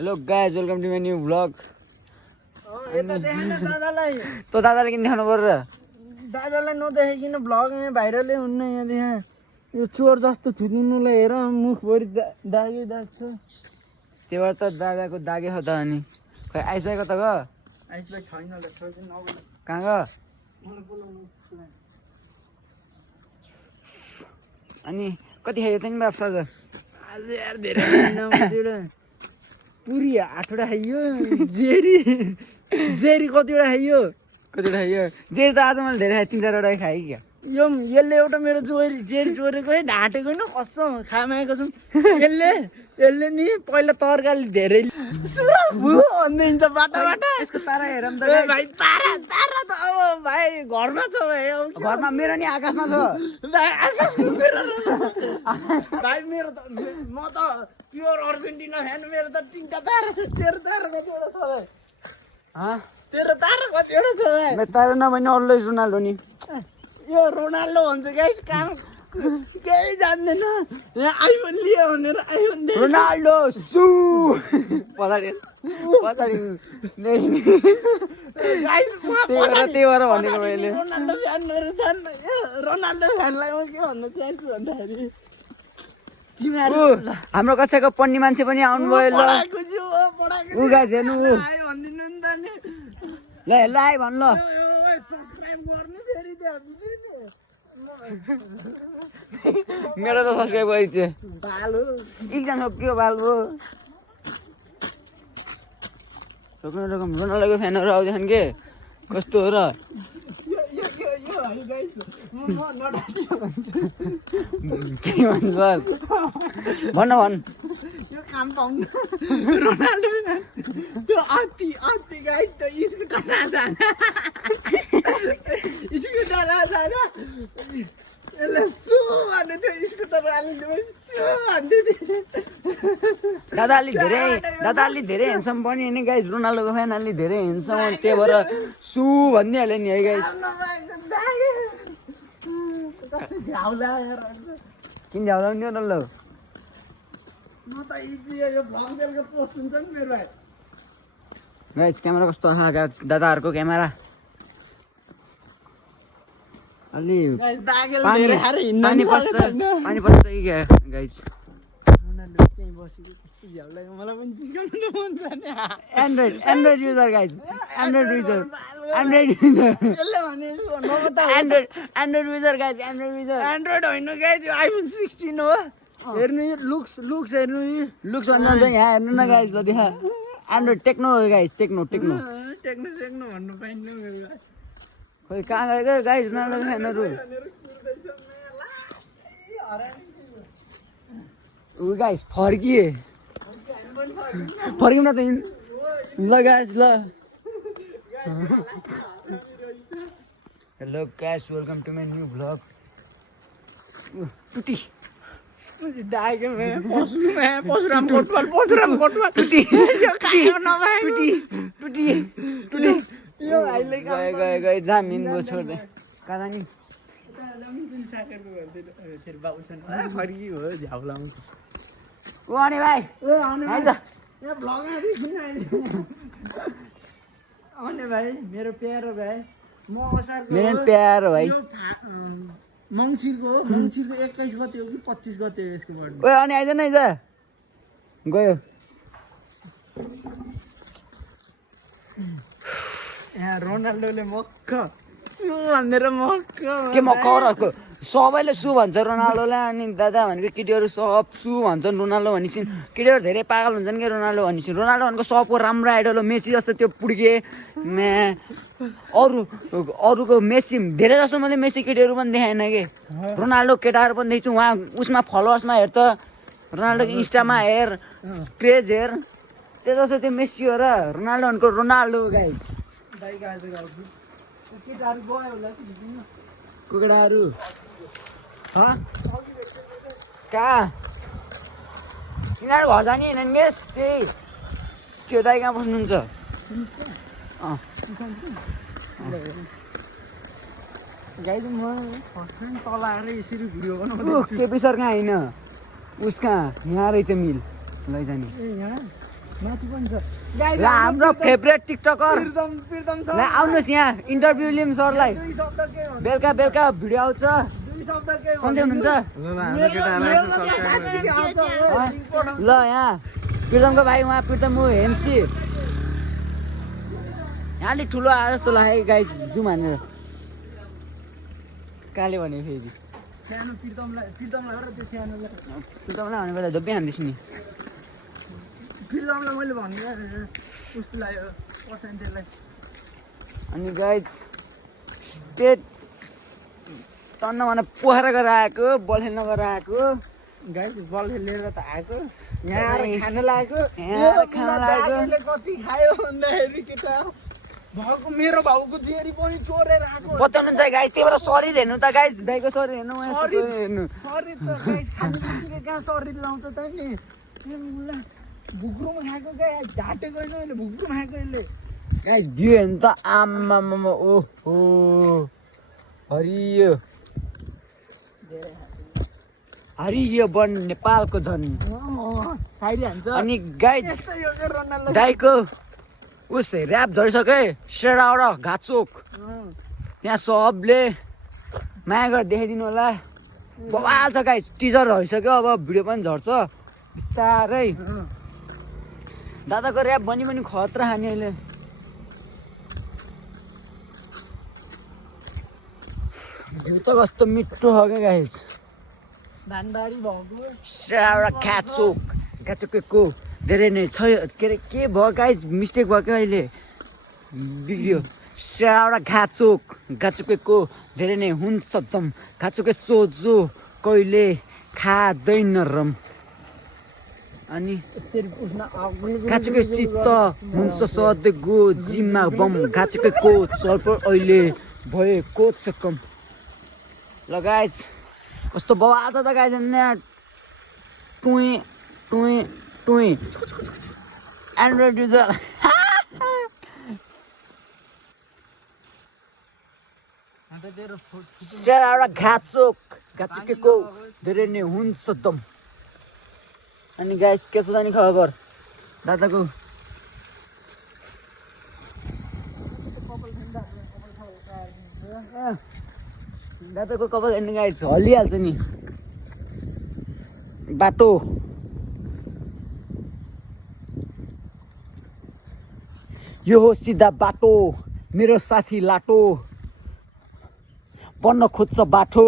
Hello guys welcome to my new vlog. यता देखाएन दादालाई तो दादाले किन देखाउनु पर्यो र? दादालाई नदेखाइकन भ्लग यहाँ भाइरलै हुन्न यहाँ देखा यो चोर जस्तो थुनुनुलाई हेर मुखभरि दागी दाग छ। त्यही त दादाको दागे छ त अनि खै आइसक्यो कता गयो? आइसबाई छैन होला सोचिन नगयो कहाँ गयो? मलाई बोलाउनु अनि कति खायो त नि बाप्स आज? आज यार धेरै नमतिएउटा पुरी 8वटा खाइयो जेरी कतिवटा खाइयो कतिवटा खायो? जेरी त आज मैले धेरै खाएँ 3-4वटा खाएँ क्या। यो यसले एउटा मेरो जेरी चोरेको है ढाँटेको होइन कसम खामाएको छौँ यसले नि पहिला तरकारी धेरै भन्दै हिँड्छ बाटा यसको तारा हेरौँ त भाइ तारा त अब भाइ घरमा छ भाइ अब घरमा मेरो नि आकाशमा छ। भाइ आकाशको मेरो भाइ मेरो त म त प्योर अर्जेन्टिना फ्यान मेरो त 3टा तारा छ। तेरो तारा कतिवटा छ भाइ? तेरो तारा कतिवटा छ भाइ? मेरो तारा नभए नि अलवेज रोनाल्डो नि। यो रोनाल्डो भन्छ गाइस काम केही जान्दैन यहाँ आइफोन लियो भनेर आइफोन दियो रोनाल्डो सु पछाडि गाइस त्यही भएर भनेको मैले। रोनाल्डो फ्यानहरू छन् रोनाल्डो फ्यानलाई म के भन्न चाहन्छु भन्दाखेरि तिमीहरू हाम्रो कक्षाको पढ्ने मान्छे पनि आउनुभयो ल। ऊ गाइस हेर्नु ऊ भनिदिनु नि त नि ल ल आइ भन् ल। सब्सक्राइब गर्नु फेरि त्यहाँ मेरो त सब्सक्राइब गरिছে भालो एकजना सक्यो बाल्बो रकम रोनाल्डोको फ्यानहरू आउँदैछन् के कस्तो हो र? के भन्छ भन् यो काम पाउनु रोनाल्डो त्यो अति गाइस त स्कुटर नजान यसले सु भन्ने त्यो स्कुटर हाल्ने सु भन्दै थियो। दादा अलि धेरै हेन्सम पनि होइन गाइस। रोनाल्डोको फ्यान अलि धेरै हेन्सम त्यही भएर सु भनिदिइहाल्यो नि है गाइस। किन झ्याउला नि रोनाल्डो? म त यो भ्लग बेलुका पोस्ट हुन्छ नि मेरो भाइ। गाइस क्यामेरा कस्तो छ दादाहरूको क्यामेरा? अलि पानी पस्छ कि क्या गाइस? रोनाल्डो त्यहीँ बसेको कस्तो झ्याउ लाग्यो मलाई पनि जिस्काउनु मन छ नि। Android user guys Android user यसले भने एन्ड्रोइड युजर गाइस एन्ड्रोइड होइन गाइस यो आइफोन 16 हो। हेर्नु लुक्स हेर्नु लुक्स भन्नु चाहिँ यहाँ हेर्नु न गाइस ल देखा एन्ड्रोइड टेक्नो हो गाइस टेक्नो टेक्नो भन्नु पाइन्न मेरो भाइ। खोइ कहाँ गएको गाइस रोनाल्डोको फ्यानहरू? ऊ गाइस फर्किए फर्किउँ न त ल गाइस ल। Hello guys welcome to my new vlog. टुटी परशुराम कोटवाल यो भाइले गए जामिन गयो छोड्दै कहाँ जाने? फर्की हो झ्याउ लाउँछ ऊ आउने भाइ आइज यहाँ भ्लग आउने भाइ मेरो प्यारो भाइ म असारको मेरो प्यारो भाइ मङ्सिरको 21 गते हो कि 25 गते हो यसको बर्थडे। ओए अनि आइज न आइज गयो यहाँ रोनाल्डोले मक्क सु भनेर मक्क के म करको सबैले सु भन्छ रोनाल्डोलाई। अनि दादा भनेको केटीहरू सब सु भन्छन् रोनाल्डो भनेपछि केटीहरू धेरै पागल हुन्छन् कि रोनाल्डो भनेपछि। रोनाल्डो भनेको सबको राम्रो आइडल हो। मेसी जस्तो त्यो पुड्के अरूको मेसी धेरै जस्तो मैले मेसी केटीहरू पनि देखाएन कि रोनाल्डो केटाहरू पनि देख्छु। उहाँ उसमा फलोवर्समा हेर त रोनाल्डोको इन्स्टामा हेर क्रेज हेर त्यो जस्तो त्यो मेसी हो र रोनाल्डो भनेको रोनाल्डो गाइस। केटाहरू गयो होला कुखुराहरू कहाँ तिनीहरू घर जाने होइन गेस त्यही त्यो दाइ कहाँ बस्नुहुन्छ? गाइस म तल आएर यसरी भिडियो बनाउँछु। केपी सर कहाँ होइन उस कहाँ यहाँ रहेछ मिल लैजाने। माथि पनि छ ल हाम्रो फेभरेट टिकटकर प्रितम छ ल आउनुहोस् यहाँ इन्टरभ्यू लिउँ सरलाई दुई शब्द के भन्छ बेलुका बेलुका भिडियो आउँछ दुई शब्द के सन्चै हुनुहुन्छ ल यहाँ प्रितमको भाइ उहाँ प्रितम हो हेम्सी यहाँ अलिक ठुलो आयो जस्तो लाग्यो गाई जाउँ भनेर कहाँले भने फेरि सानो प्रितमलाई हो र त्यो सानोलाई प्रितमलाई भने बेला धोपी हान्दैछु नि प्रितमलाई मैले भन्ने उसलाई पर्सेन्टेजलाई अनि गाई पेट तन्न भने पोखरा गरेर आएको बल खेल्न गरेर आएको गाइस बल खेलेर त आएको यहाँ आएर खान लागेको यहाँ आएर खान लागेको। कति खायो भन्दाखेरि केटा भएको मेरो भाउको जेरी पनि चोरेर आएको बताउनुहुन्छ गाई त्यही भएर शरीर हेर्नु त गाई दाइको शरीर हेर्नु शरीर हेर्नु शरीर त गाइस खाने बित्तिकै कहाँ शरीर लाउँछ त नि भुग्रोमा खाएको क्या ढाँटेको होइन अहिले भुग्रोमा खाएको यसले गाइस भ्यू हेर्नु त आम्मामा ओहो हरियो हरियो वन नेपालको धन साइरी हान्छ अनि गाइस यस्तो यो के रोनाल्डो दाइको उस ऱ्याप झरिसक्यो सेराउरा घाचोक त्यहाँ सबले माया गरेर देखाइदिनु होला बवाल छ गाइस टिजर झरिसक्यो अब भिडियो पनि झर्छ बिस्तारै दादाको ऱ्याप बनी पनि खतरा खाने अहिले भ्यू त कस्तो मिठो छ क्या गाइस धानबारी भएको सेराउरा घाचोकको धेरै नै छ के अरे के भयो गाइस मिस्टेक भयो क्या अहिले बिग्रियो सेराउरा घाचोकको धेरै नै हुन्छ दम घाचोके सोझो कहिले खाँदैन रम अनि घाचोके शीत हुन्छ सधैँको जिम्मा बम घाचोकेको चलपल अहिले भएको छ कम ल गाइस कस्तो बवाल छ त गाइस टुई एन्ड्रोइड युजर सेराउरा घाचोकेको धेरै नै हुन्छ दम अनि गाइस के छ जाने खबर दादाको दादाको कपाल हेर्नु गाइस हल्लिहाल्छ नि बाटो यो हो सिधा बाटो मेरो साथी लाटो बन्न खोज्छ बाटो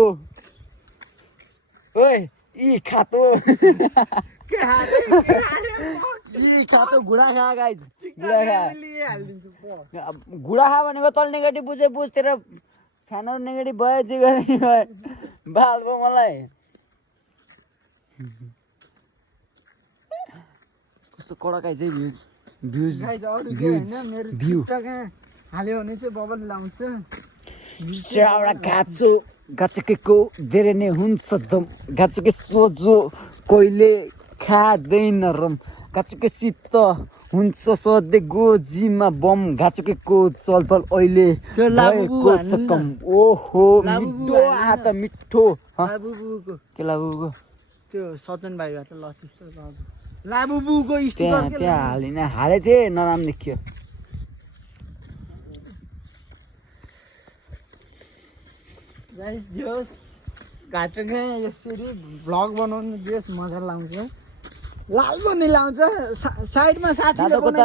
ओए यी खातो यी खातो घुडा खा गाइस घुडा खा भनेको तल नेगेटिभ बुझे बुझ तेरो फ्यानहरू नेगेटिभ भयो जे गर्ने भयो बाल भयो मलाई कस्तो कडा गाइस है भ्युज भ्यू हाल्यो भने चाहिँ बबल लाउँछ सेराउरा घाचोकेको धेरै नै हुन्छ दम घाचोके सोझो कहिले खाँदैन रम घाचोके शीत हुन्छ सधैँको जिमा बम घाचोकेको चलपल अहिले भएको छ कम ओहो मिठो हात मिठो के लाबुको त्यो सचन भाइबाट ल त्यस्तो लाबुबुको त्यहाँ त्यहाँ हालिन हाले थिएँ नराम्रो देखियो गाइस दियोस् घाचोके यसरी भ्लग बनाउनु दियोस् मजा लाउँछ लाल पनि लाउँछ साइडमा साथीले दादाको त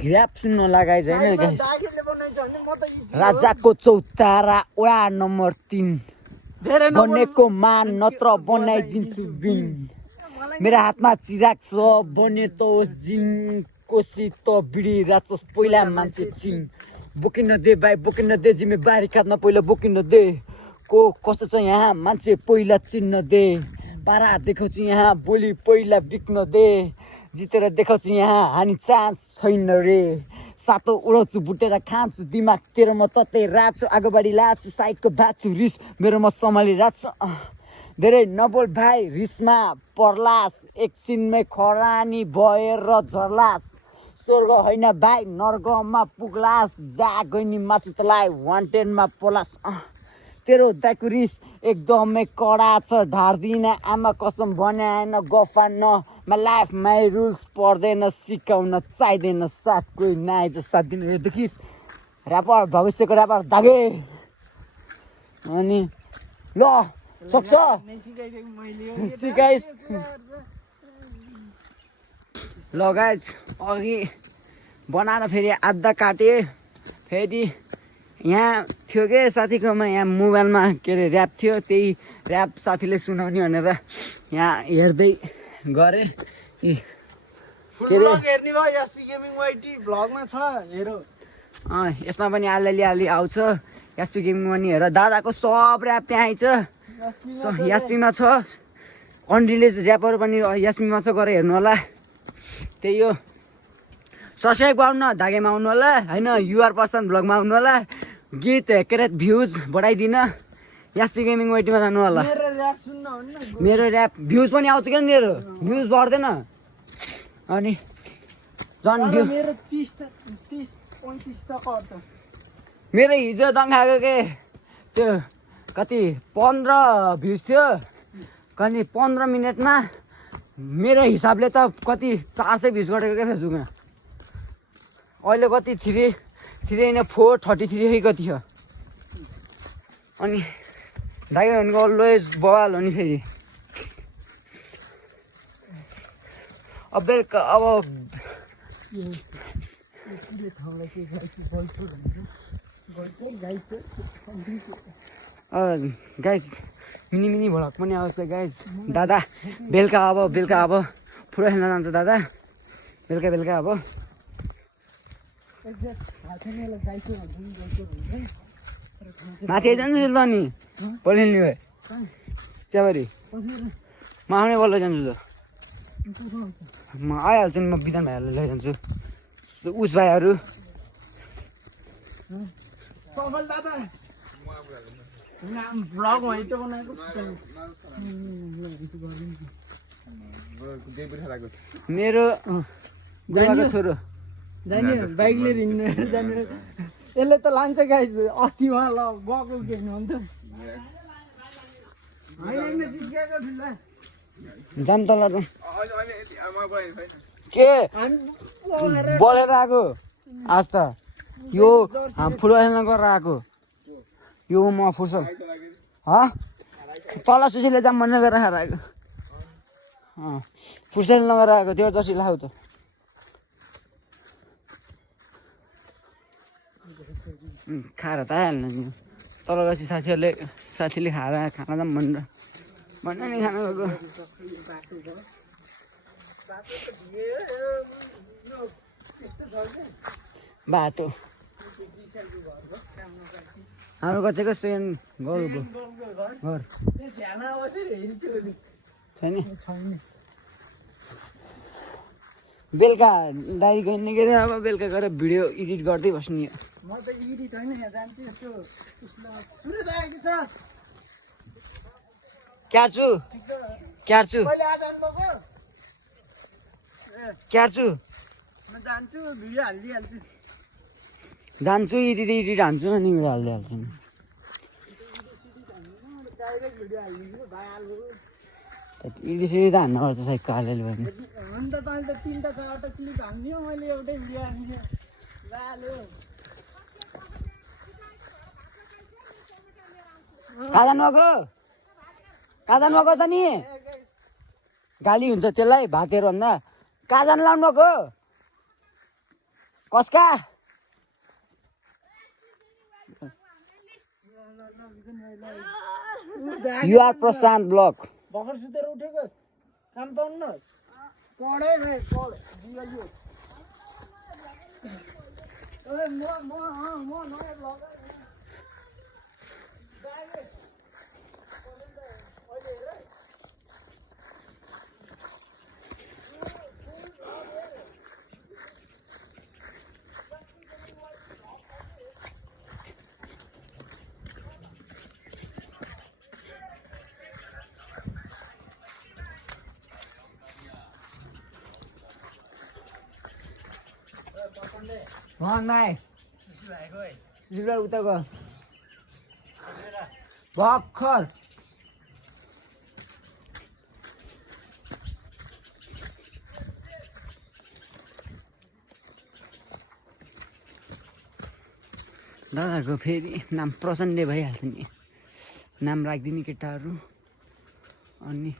ग्राफ सुन्न लगाएछ होइन गाइस दाइले बनाइन्छ भने म त राजाको चौतारा वडा नम्बर 3 धेरै बनेको मान नत्र बनाइदिन्छु बिन मेरो हातमा चिराग छ बने त होस् जिङ कोसी त बिडी राचोस् पहिला मान्छे चिङ बोकिन दे भाइ बोकिन दे जिम्मेवारी खाद्न पहिला बोकिन दे को कस्तो छ यहाँ मान्छे पहिला चिन्न दे पारा देखाउँछु यहाँ बोली पहिला बिक्न दे जितेर देखाउँछु यहाँ हानि चान्स छैन रे सातो उडाउँछु बुटेर खान्छु दिमाग तेरोमा ततै राख्छु आगोबाडी लाछु साइडको भाछु रिस मेरोमा सम्हाली राख्छु धेरै नबोल भाइ रिसमा पर्लास एकछिनमै खरानी भएर झर्लास स्वर्ग होइन भाइ नर्गमा पुग्लास जा गइनी माथि तलाई 110 मा पोलास तेरो दाइको रिस एकदमै कडा छ ढार्दिन आमा कसम भने आएन गफा न माई रुल्स पर्दैन सिकाउन चाहिँदैन साथ कोही नआएछ साथ दिनु देखिस् ऱ्यापर भविष्यको ऱ्यापर धागे अनि ल सक्छ सिकाइस् ल गाइज अघि बनाएर फेरि आधा काटेँ फेरि यहाँ थियो के साथीकोमा यहाँ मोबाइलमा के अरे ऱ्याप थियो त्यही ऱ्याप साथीले सुनाउने भनेर यहाँ हेर्दै गरेँ हेर्ने भयो एसपी गेमिङ वाइटी भ्लगमा छ हेरो यसमा पनि अलि आउँछ एसपी गेमिङ पनि हेर दादाको सब ऱ्याप त्यहाँ आइछ एसपीमा छ अनरिलिज ऱ्यापहरू पनि एसपीमा छ गएर हेर्नु होला त्यही हो सब्सक्राइब गर्नु न धागेमा आउनु होला होइन युआर पर्सन भ्लगमा आउनु होला गीत के अरे भ्युज बढाइदिन एसपी गेमिङ वाइटीमा जानु होला मेरो ऱ्याप भ्युज पनि आउँछ क्या मेरो भ्युज बढ्दैन अनि झन् भ्यू मेरो हिजो दङ्खाएको के त्यो कति 15 भ्युज थियो कति 15 मिनटमा मेरो हिसाबले त कति 400 भ्युज गरेको क्या फेसबुकमा अहिले कति 433 कति हो अनि दाइ भनेको अलवेज बवाल हो नि फेरि अब गाइज मिनी भ्लग पनि आउँछ गाइज दादा बेलुका अब फुटबल खेल्न जान्छ दादा बेलुका अब माथि जान्छु ल नि पढ्ने भयो चियाबारी म आउने बल्ल जान्छु त म आइहाल्छु नि म विधान भाइहरूलाई लैजान्छु उस भाइहरू मेरो बुवाको छोरो बाइक लिएर हिँड्नु जानु यसले त लान्छ गाइस अस्ति उहाँ ल गएको के हुन्थ्यो जाम तल के बोलेर आएको आज त यो फुटबल खेल्न गरेर आएको यो म फुर्सद तल सुशीले जाम भन्ने गरेर खाएर आएको फुर्सद खेल्न गरेर आएको त्यो जर्सी लाउ त खाएर त आइहाल्नु नि तल गएपछि साथीले खाएर खाना जाम भनेर नि खानु गएको बाटो हाम्रो कचेको सेकेन्ड गरौँ घर छैन बेलुका डाइरी गर्ने के अरे अब बेलुका गएर भिडियो एडिट गर्दै बस्ने म त एडिट होइन यहाँ जान्छु यसो सुरज आएको छ क्यार्छु म जान्छु भिडियो हालिदिइहाल्छु जान्छु एडिट हान्छु अनि भिडियो हालिदिइहाल्छु एडिट त हान्न पर्छ सायद कालेले भने अन्त तैँले त 3टा 4टा क्लिप हान्दियो मैले एउटै भिडियो हाल्ने कहाँ जानुभएको त नि गाली हुन्छ त्यसलाई भातेहरू भन्दा कहाँ जानु लाउनु भएको कसका युआर प्रशान्त ब्लक भर्खर सुतेर उठेको काम पाउनु न पढे भाइ पढ म नयाँ ब्लग भाइ उता गयो भर्खर दादाहरूको फेरि नाम प्रचण्डे भइहाल्छ नि नाम राखिदिने केटाहरू अनि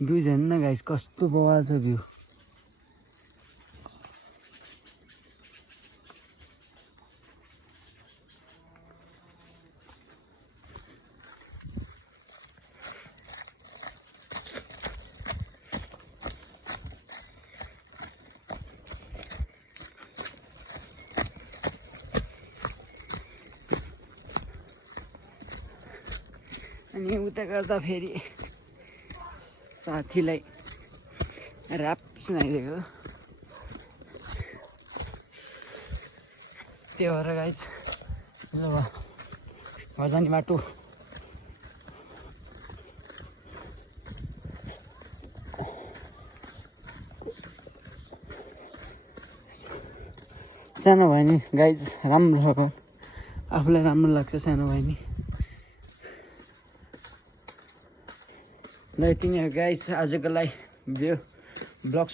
भ्यू हेर्नु न गाइस कस्तो बवाल छ भ्यू अनि उता गर्दा फेरि साथीलाई ऱ्याप सुनाइदिएको त्यो भएर गाइस ल घर जाने बाटो सानो भयो नि गाइस राम्रो छ आफूलाई राम्रो लाग्छ सानो भयो नि ल यति नै हो गाइस आजको लागि भ्लग